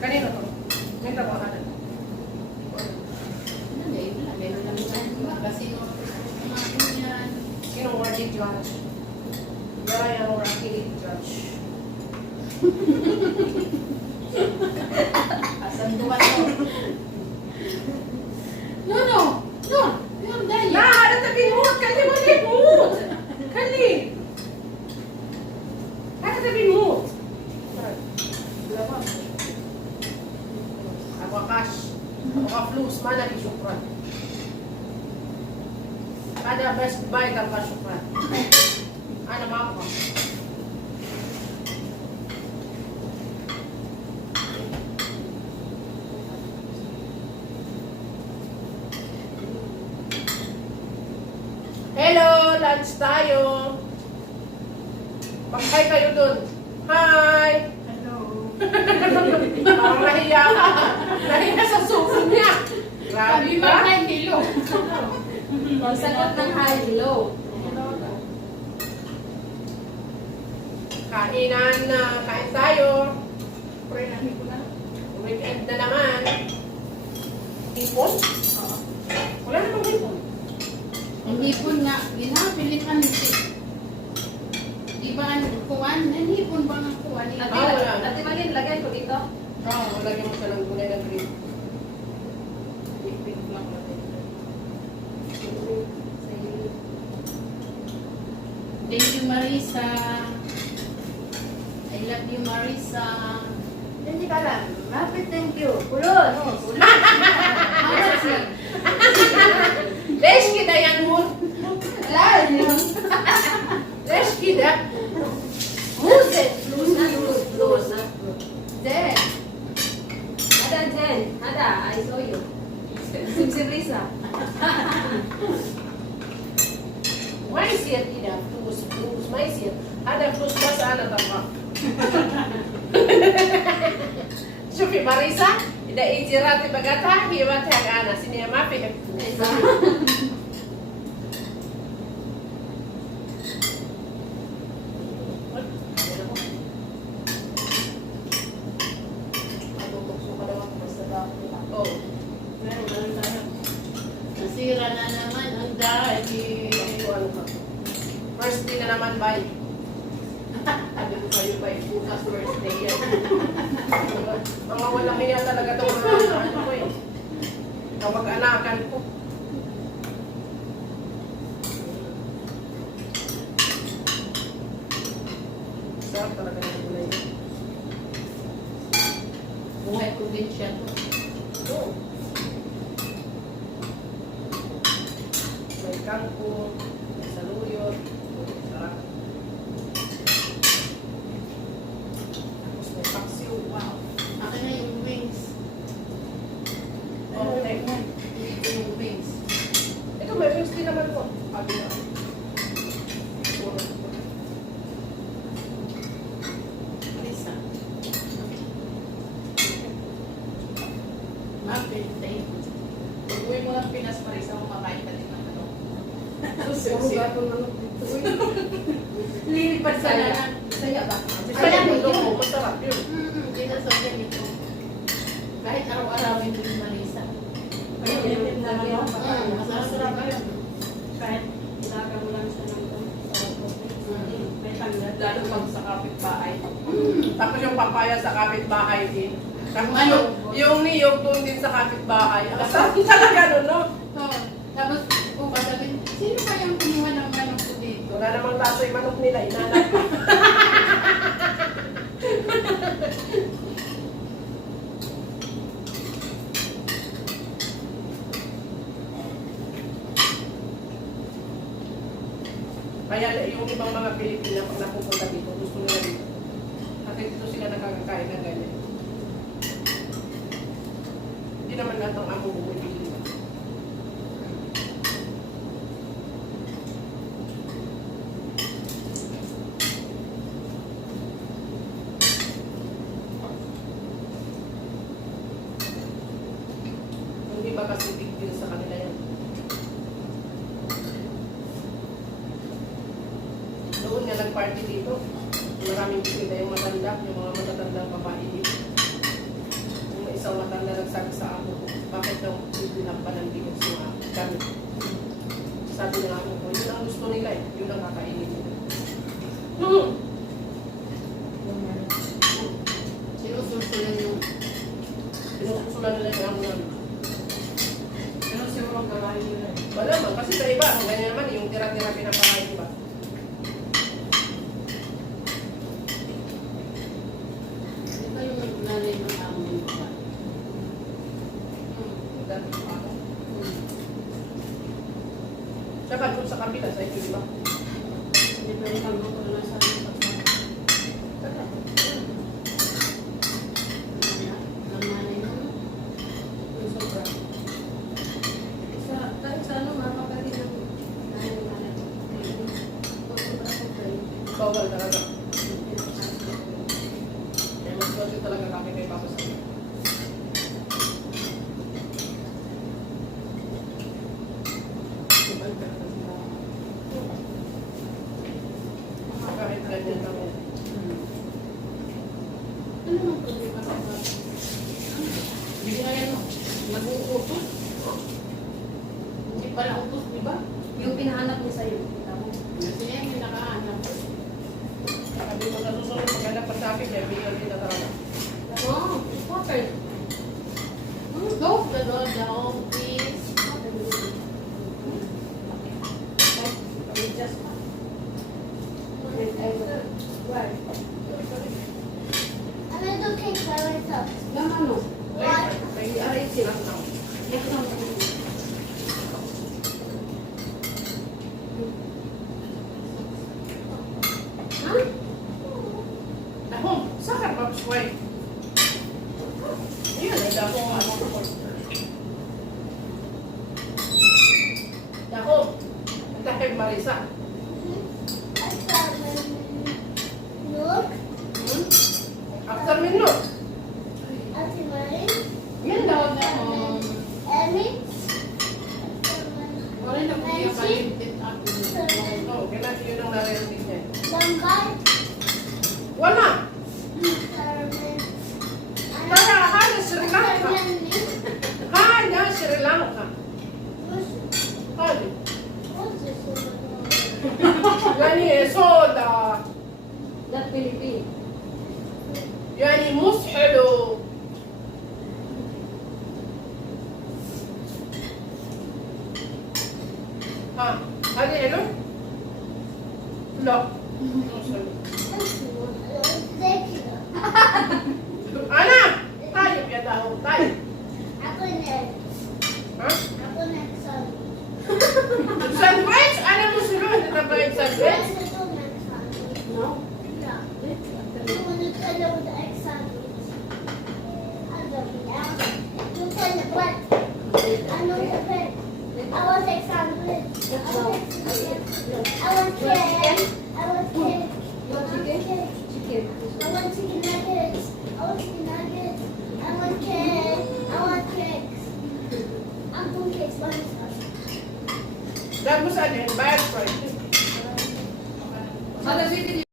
Kanino to? May trabaho natin. Sino worthy judge? Gaya ang worthy judge. Asan duman mo? No. Yun, dahil. Ada tapi mood. Kali mo ni mood. Kali. Ada tapi mood. Ako cash. Ako flus. Mana di syukran. Ada best buy tanpa syukran. Ano maaf ka? Hello! Lunch tayo! Mag-hi kayo dun. Hi! Hello. Parang nahiya ka. Nahiya sa suso niya. Grabe Sabi ba? mag-hi, hello. Pagsagot ng hi, hello. Kainan na. Kain tayo. Pray namin ko na. Weekend na naman. Hipon? Wala namang hipon. Ang hipon nga, ginapilitan nito. Diba ang kuwan? Ang hipon ba ng kuwan? wala. Ate Malin, lagay ko dito. Oo, lagyan mo siya ng gulay ng green. Ipit lang natin. Thank you, Marisa. I love you, Marisa. Hindi ka lang. Happy thank you. Kulot. How much yan? Lesh kita yan mo. Alam. Lesh kita. Muset. Plus na plus. Plus na plus. Jen. Ada Jen. Ada. I saw you. Simsim Risa. May siya tidak. Plus. May siya. Ada plus pa sa anak apa. Syufi Marisa. Ida ijirati bagata. Hiwat hagana. Sini yang mapi. Oh. Nasira na naman ang dahil. First day na naman, bye. Sabi ko kayo, bye. Bukas first day yan. Mga walang hiya talaga itong mga ano ko eh. Kamag-anakan ko. Sarap talaga ng gulay. Buhay probinsya to. Oo. May kangkong, may saluyot. Sarap. Tapos may paksiw. Wow. Akin na yung wings. Oh, okay. Ito yung wings. Ito, may wings din naman po. Sabi na. Marisa. Mapit, thank you. Pag-uwi mo ng Pinas, Marisa, kumakain ka din ng ano. Puro gatong manok dito. Lilipad sa Saya. lahat. Saya ba? Ay, yung luto mo, masarap yun. Hindi na sa ganito. Kahit araw-arawin ko yung Marisa. Ayun, naman ako. Masarap ka yun. Kahit ilaga mo lang siya ng may tanggal. Lalo pag sa kapitbahay. Tapos yung papaya sa kapitbahay din. Tapos Ano? yung niyog doon din sa kapitbahay. Ang sarap talaga nun, no? Oo. Tapos, kung sabihin, sino kayang kumuha ng manok ko dito? Wala namang taso yung manok nila, inanak. Kaya yung ibang mga Pilipina pag napupunta dito, gusto nila dito. Kasi dito sila nakakakain ng ganyan. Hindi naman lahat ng amo bumibili. Hindi ba kasi big deal sa kanila yan? Doon nga nag-party dito. Maraming bisita yung matanda, yung mga matatandang babae dito. Yung isang matanda nagsabi sa ako, bakit daw bibilang pa ng bigas mga kami? Sabi na ako, yun ang gusto nila eh, yun ang kakainin nila. Sinususulan yung Pinukusulan nila yung amo namin. Pero siguro ang gagawin nila. Wala man, kasi sa iba, ang ganyan naman, yung tira-tira pinapakain, di ba? di ba yung nanay ng amo yung baba? Yung dati pa ako. Tsaka doon sa kabila, sa inyo, di ba? Hindi pa rin magluto na sa Tsaka, ng nanay mo. Yung sobra. Sa ano, mga kapatid ng nanay. bawal talaga. Kaya mas swerte talaga kami kay Papa sa kahit ganyan lang yan. Ano naman problema sa baba? Bigyan mo. Nag-uutos. Hindi pala utos, di ba? Yung pinahanap niya sa'yo. Kita mo. Kasi yan yung nakahanap. Sabi ko sa susunod, maghanap pa sa akin, kaya bigyan kita talaga. Oh, water. Close the door down, please. Just Why? I'm gonna do cake by myself. Laman mo. What? May aray sila na. Huh? Ako, sakar Pops White. Yun, nagdako ang ano ko. Dako, ang takip Marisa. Look, After minute. at mine, Yan daw na. Emmy, Wala na kung yung palintit ako. Oo, kailan yun ang narinig niya. Lombard, Wala! Carmen, Para, hana Sri Lanka. Hana Sri Lanka. Hana. What's this one? Yani soda. That Philippine. يعني مش حلو. ها هذه حلو؟ لا مش حلو. زي كده. أنا طيب يا داوود طيب. عطيني ها؟ عطيني اكسر. ساندويتش أنا مش حلو أنت تبغى ساندويتش. No? لا. You want to tell them the egg sandwich? I don't know. You tell them what? I know the bread. I want egg sandwich. I want cake. I want cake. You want chicken? Chicken. I want chicken nuggets. I want chicken nuggets. I want cake. I want cakes. I'm doing cakes by myself. لا مش أنا bad for you. Sa